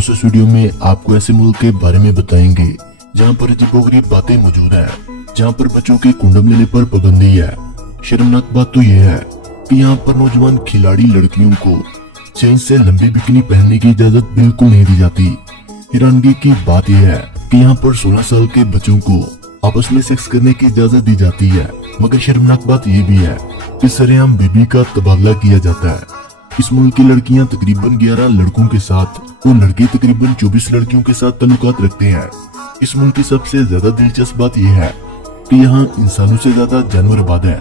दोस्तों इस वीडियो में आपको ऐसे मुल्क के बारे में बताएंगे जहां पर अजीबोगरीब बातें मौजूद हैं, जहां पर बच्चों के कुंडम लेने पर पाबंदी है। शर्मनाक बात तो यह है कि यहाँ पर नौजवान खिलाड़ी लड़कियों को चेन से लंबी बिकनी पहनने की इजाजत बिल्कुल नहीं दी जाती। हैरानगी की बात यह है कि यहाँ पर 16 साल के बच्चों को आपस में सेक्स करने की इजाजत दी जाती है, मगर शर्मनाक बात यह भी है कि सरेआम बेबी का तबादला किया जाता है। इस मुल्क की लड़कियां तकरीबन 11 लड़कों के साथ और लड़के तकरीबन 24 लड़कियों के साथ ताल्लुकात रखते हैं। इस मुल्क की सबसे ज्यादा दिलचस्प बात यह है कि यहाँ इंसानों से ज्यादा जानवर आबाद है,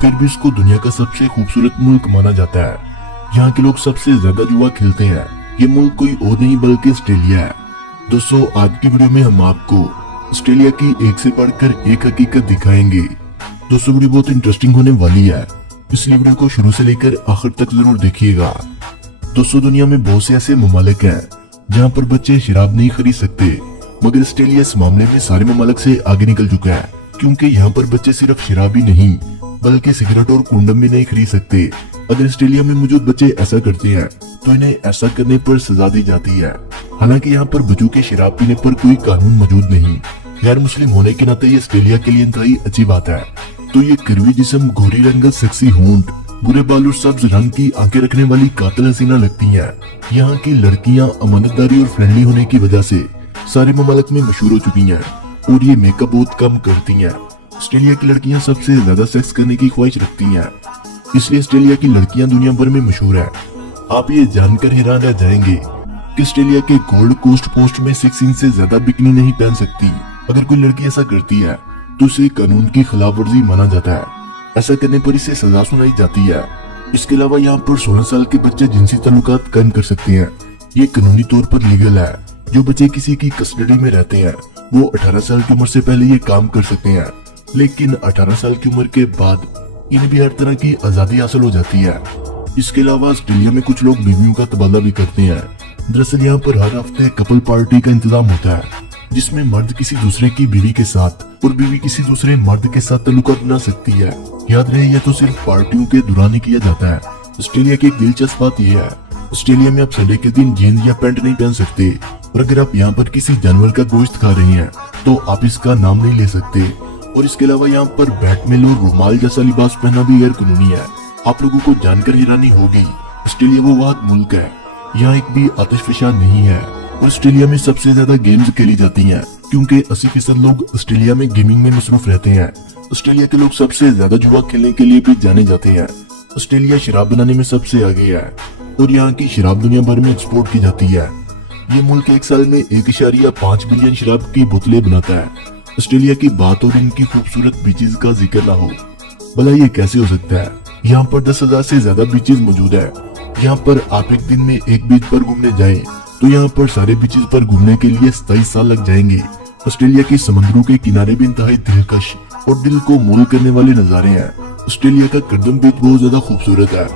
फिर भी इसको दुनिया का सबसे खूबसूरत मुल्क माना जाता है। यहाँ के लोग सबसे ज्यादा जुआ खेलते हैं। ये मुल्क कोई और नहीं बल्कि ऑस्ट्रेलिया है। दोस्तों आज की वीडियो में हम आपको ऑस्ट्रेलिया की एक से बढ़कर एक हकीकत दिखाएंगे। दोस्तों वीडियो बहुत इंटरेस्टिंग होने वाली है, इसलिए वीडियो को शुरू से लेकर आखिर तक जरूर देखिएगा। दोस्तों दुनिया में बहुत से ऐसे ममालिक हैं जहाँ पर बच्चे शराब नहीं खरीद सकते, मगर ऑस्ट्रेलिया इस मामले में सारे ममालिक से आगे निकल चुका है, क्योंकि यहाँ पर बच्चे सिर्फ शराब ही नहीं बल्कि सिगरेट और कुंडम भी नहीं खरीद सकते। अगर ऑस्ट्रेलिया में मौजूद बच्चे ऐसा करते हैं तो इन्हें ऐसा करने पर सजा दी जाती है। हालांकि यहाँ पर बच्चों के शराब पीने पर कोई कानून मौजूद नहीं। गैर मुस्लिम होने के नाते ये ऑस्ट्रेलिया के लिए इंतहाई अच्छी बात है। तो ये करवी जिस्म, गोरी रंगत, सेक्सी होंठ, बुरे बाल और सब्ज रंग की आंखें रखने वाली कातिल हसीना लगती हैं। यहाँ की लड़कियाँ अमानतदारी और फ्रेंडली होने की वजह से सारे ममालिक में मशहूर हो चुकी हैं और ये मेकअप बहुत कम करती हैं। ऑस्ट्रेलिया की लड़कियां सबसे ज्यादा सेक्स करने की ख्वाहिश रखती हैं, इसलिए ऑस्ट्रेलिया की लड़कियां दुनिया भर में मशहूर है। आप ये जानकर हैरान रह जाएंगे कि ऑस्ट्रेलिया के गोल्ड कोस्ट पोस्ट में 6 इंच से ज्यादा बिकनी नहीं पहन सकती। अगर कोई लड़की ऐसा करती है तो उसे कानून की खिलाफ वर्जी माना जाता है। ऐसा करने पर इसे सजा सुनाई जाती है। इसके अलावा यहाँ पर 16 साल के बच्चे जिनसी ताल्लुकात कायम कर सकते हैं। ये कानूनी तौर पर लीगल है। जो बच्चे किसी की कस्टडी में रहते हैं वो 18 साल की उम्र से पहले ये काम कर सकते हैं, लेकिन 18 साल की उम्र के बाद इन्हें भी हर तरह की आजादी हासिल हो जाती है। इसके अलावा ऑस्ट्रेलिया में कुछ लोग बीवियों का तबादला भी करते हैं। दरअसल यहाँ पर हर हफ्ते कपल पार्टी का इंतजाम होता है, जिसमें मर्द किसी दूसरे की बीवी के साथ और बीवी किसी दूसरे मर्द के साथ ताल्लुकात बना सकती है। याद रहे यह तो सिर्फ पार्टियों के दौरान ही किया जाता है। ऑस्ट्रेलिया की एक दिलचस्प बात यह है, ऑस्ट्रेलिया में आप संडे के दिन जीन्स या पैंट नहीं पहन सकते, और अगर आप यहाँ पर किसी जानवर का गोश्त खा रहे हैं तो आप इसका नाम नहीं ले सकते। और इसके अलावा यहाँ पर बैटमेल और रुमाल जैसा लिबास पहनना भी गैर कानूनी है। आप लोगों को जानकर हैरानी होगी, ऑस्ट्रेलिया वो वाद मुल्क है, यहाँ एक भी आतिशफशा नहीं है। और ऑस्ट्रेलिया में सबसे ज्यादा गेम्स खेली जाती हैं, क्योंकि 80% लोग ऑस्ट्रेलिया में गेमिंग में मसरूफ रहते हैं। ऑस्ट्रेलिया के लोग सबसे ज्यादा जुआ खेलने के लिए भी जाने जाते हैं। ऑस्ट्रेलिया शराब बनाने में सबसे आगे है और यहाँ की शराब दुनिया भर में एक्सपोर्ट की जाती है। ये मुल्क एक साल में 1.5 बिलियन शराब की बोतलें बनाता है। ऑस्ट्रेलिया की बात और इनकी खूबसूरत बीचेस का जिक्र ना हो, भला ये कैसे हो सकता है। यहाँ पर 10,000 से ज्यादा बीचेस मौजूद है। यहाँ पर आप एक दिन में एक बीच पर घूमने जाएं तो यहाँ पर सारे बीचेस पर घूमने के लिए 27 साल लग जाएंगे। ऑस्ट्रेलिया के समुद्रों के किनारे भी इंतहाई दिलकश और दिल को मोल करने वाले नजारे हैं। ऑस्ट्रेलिया का कर्दम बीच बहुत ज्यादा खूबसूरत है।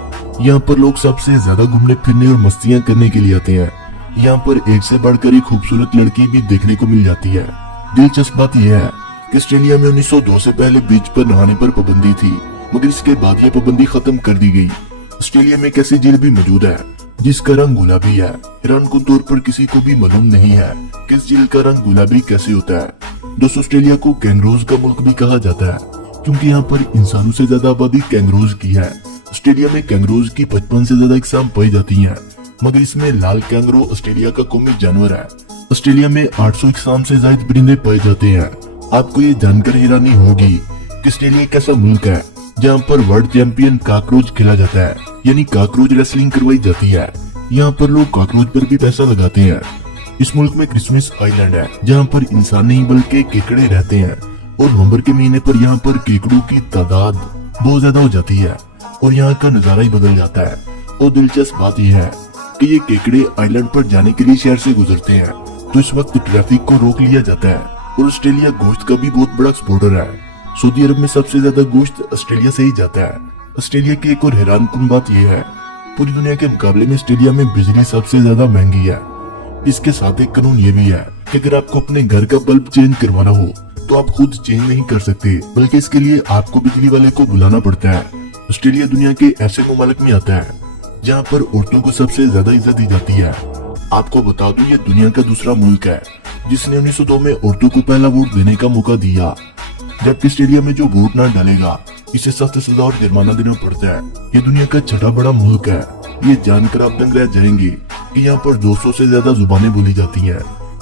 यहाँ पर लोग सबसे ज्यादा घूमने फिरने और मस्तियाँ करने के लिए आते हैं। यहाँ पर एक से बढ़कर एक खूबसूरत लड़की भी देखने को मिल जाती है। दिलचस्प बात यह है कि ऑस्ट्रेलिया में 1902 से पहले बीच पर नहाने पर पाबंदी थी, मगर इसके बाद यह पाबंदी खत्म कर दी गई। ऑस्ट्रेलिया में एक ऐसी झील भी मौजूद है जिसका रंग गुलाबी है। हैरानकुन तौर पर किसी को भी मालूम नहीं है कि इस झील का रंग गुलाबी कैसे होता है। दोस्तों ऑस्ट्रेलिया को कैंगरोज का मुल्क भी कहा जाता है, क्योंकि यहाँ पर इंसानों से ज्यादा आबादी कैंगरोज की है। ऑस्ट्रेलिया में कैंगरोज की 55 से ज्यादा इकसाम पाई जाती है, मगर इसमें लाल कैंगरो ऑस्ट्रेलिया का कौमी जानवर है। ऑस्ट्रेलिया में 800 इकसाम से ज्यादा परिंदे पाए जाते हैं। आपको ये जानकर हैरानी होगी कि ऑस्ट्रेलिया एक ऐसा मुल्क है जहाँ पर वर्ल्ड चैंपियन कॉकरोच खेला जाता है, यानी कॉकरोच रेसलिंग करवाई जाती है। यहाँ पर लोग कॉकरोच पर भी पैसा लगाते हैं। इस मुल्क में क्रिसमस आइलैंड है, जहाँ पर इंसान नहीं बल्कि केकड़े रहते हैं, और नवंबर के महीने पर यहाँ पर केकड़ों की तादाद बहुत ज्यादा हो जाती है और यहाँ का नजारा ही बदल जाता है। और दिलचस्प बात यह है कि ये केकड़े आइलैंड पर जाने के लिए शहर से गुजरते हैं, तो इस वक्त ट्रैफिक को रोक लिया जाता है। और ऑस्ट्रेलिया गोश्त का भी बहुत बड़ा एक्सपोर्टर है। सऊदी अरब में सबसे ज्यादा गोश्त ऑस्ट्रेलिया से ही जाता है। ऑस्ट्रेलिया की एक और हैरानकुन बात यह है, पूरी दुनिया के मुकाबले में ऑस्ट्रेलिया में बिजली सबसे ज्यादा महंगी है। इसके साथ एक कानून ये भी है कि अगर आपको अपने घर का बल्ब चेंज करवाना हो तो आप खुद चेंज नहीं कर सकते, बल्कि इसके लिए आपको बिजली वाले को बुलाना पड़ता है। ऑस्ट्रेलिया दुनिया के ऐसे ममालिक में आता है जहाँ पर औरतों को सबसे ज्यादा इज्जत दी जाती है। आपको बता दूं, ये दुनिया का दूसरा मुल्क है जिसने 1902 में औरतों को पहला वोट देने का मौका दिया, जबकि ऑस्ट्रेलिया में जो वोट ना डालेगा इसे सख्त सजा और जुर्माना देना पड़ता है। ये दुनिया का छठा बड़ा मुल्क है। ये जानकर आप दंग रह जाएंगे कि यहाँ पर 200 से ज्यादा जुबानें बोली जाती हैं।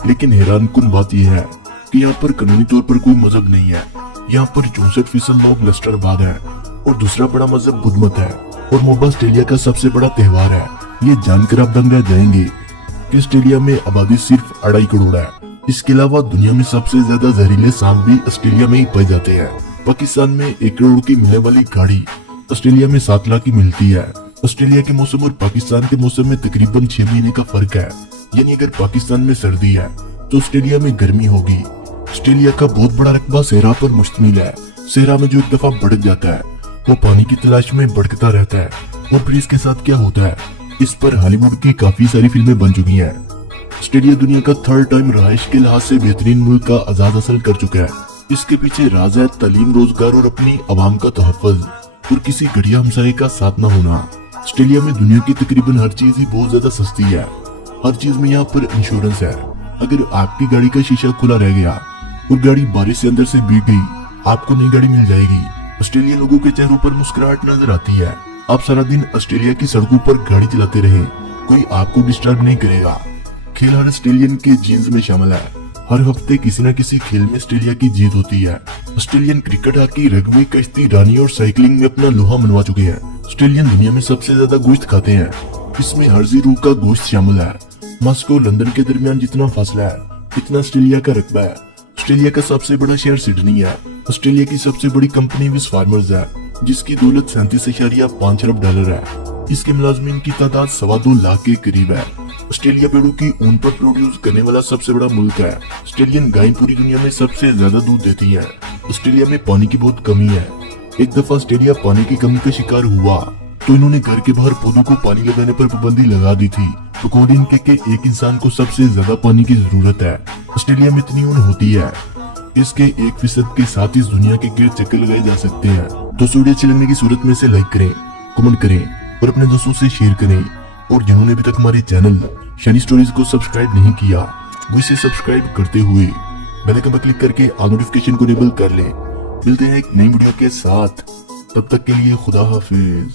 लेकिन हैरानकुन बात यह है कि यहाँ पर कानूनी तौर पर कोई मजहब नहीं है। यहाँ पर 64% लोग लस्टरबाद है और दूसरा बड़ा मजहब बुद्ध मत है और मोबा ऑस्ट्रेलिया का सबसे बड़ा त्योहार है। ये जानकर आप दंग रह जाएंगे कि ऑस्ट्रेलिया में आबादी सिर्फ 2.5 करोड़ है। इसके अलावा दुनिया में सबसे ज्यादा जहरीले सांप भी ऑस्ट्रेलिया में ही पाए जाते हैं। पाकिस्तान में 1 करोड़ की मिलने वाली गाड़ी ऑस्ट्रेलिया में 7 लाख की मिलती है। ऑस्ट्रेलिया के मौसम और पाकिस्तान के मौसम में तकरीबन 6 महीने का फर्क है। यानी अगर पाकिस्तान में सर्दी है तो ऑस्ट्रेलिया में गर्मी होगी। ऑस्ट्रेलिया का बहुत बड़ा रकबा सहरा पर मुश्तमिल है। सहरा में जो एक दफा भड़क जाता है वो पानी की तलाश में भड़कता रहता है। और फिर इसके साथ क्या होता है, इस पर हॉलीवुड की काफी सारी फिल्में बन चुकी हैं। ऑस्ट्रेलिया दुनिया का 3rd टाइम रहायश के लिहाज से बेहतरीन मुल्क का आजाद हासिल कर चुका है। इसके पीछे राज है तालीम, रोजगार और अपनी आवाम का तहफ़्फ़ुज़ और किसी घटिया हमसाये का साथ न होना। ऑस्ट्रेलिया में दुनिया की तकरीबन हर चीज ही बहुत ज्यादा सस्ती है। हर चीज में यहाँ पर इंश्योरेंस है। अगर आपकी गाड़ी का शीशा खुला रह गया और गाड़ी बारिश से अंदर से भीग गई, आपको नई गाड़ी मिल जाएगी। ऑस्ट्रेलिया लोगों के चेहरों पर मुस्कुराहट नजर आती है। आप सारा दिन ऑस्ट्रेलिया की सड़कों पर गाड़ी चलाते रहे, कोई आपको डिस्टर्ब नहीं करेगा। खेल हर ऑस्ट्रेलियन के जीन्स में शामिल है। हर हफ्ते किसी न किसी खेल में ऑस्ट्रेलिया की जीत होती है। ऑस्ट्रेलियन क्रिकेट, हॉकी, रग्बी, कश्ती रानी और साइकिलिंग में अपना लोहा मनवा चुके हैं। ऑस्ट्रेलियन दुनिया में सबसे ज्यादा गोश्त खाते हैं। इसमें हर्जी रूह का गोश्त शामिल है। मॉस्को और लंदन के दरमियान जितना फासला है इतना ऑस्ट्रेलिया का रकबा है। ऑस्ट्रेलिया का सबसे बड़ा शहर सिडनी है। ऑस्ट्रेलिया की सबसे बड़ी कंपनी विस फार्मर्स है, जिसकी दौलत 37.5 अरब डॉलर है। इसके मुलाजमीन की तादाद 2.25 लाख के करीब है। ऑस्ट्रेलिया पेड़ों की ऊन पर प्रोड्यूस करने वाला सबसे बड़ा मुल्क है। ऑस्ट्रेलियन गायें पूरी दुनिया में सबसे ज्यादा दूध देती हैं। ऑस्ट्रेलिया में पानी की बहुत कमी है। एक दफा ऑस्ट्रेलिया पानी की कमी का शिकार हुआ तो इन्होंने घर के बाहर पौधों को पानी लगाने पर पाबंदी लगा दी थी। अकॉर्डिंग के एक इंसान को सबसे ज्यादा पानी की जरूरत है। ऑस्ट्रेलिया में इतनी ऊन होती है इसके 1% के साथ इस दुनिया के गिर चक्कर लगाए जा सकते हैं। दोस्तों, वीडियो अच्छी लगने की सूरत में से लाइक करें, कमेंट करें और अपने दोस्तों से शेयर करें। और जिन्होंने अभी तक हमारे चैनल शानी स्टोरीज को सब्सक्राइब नहीं किया वो इसे सब्सक्राइब करते हुए बेल आइकन पर क्लिक करके ऑल नोटिफिकेशन को इनेबल कर लें। मिलते हैं एक नई वीडियो के साथ, तब तक के लिए खुदा हाफिज।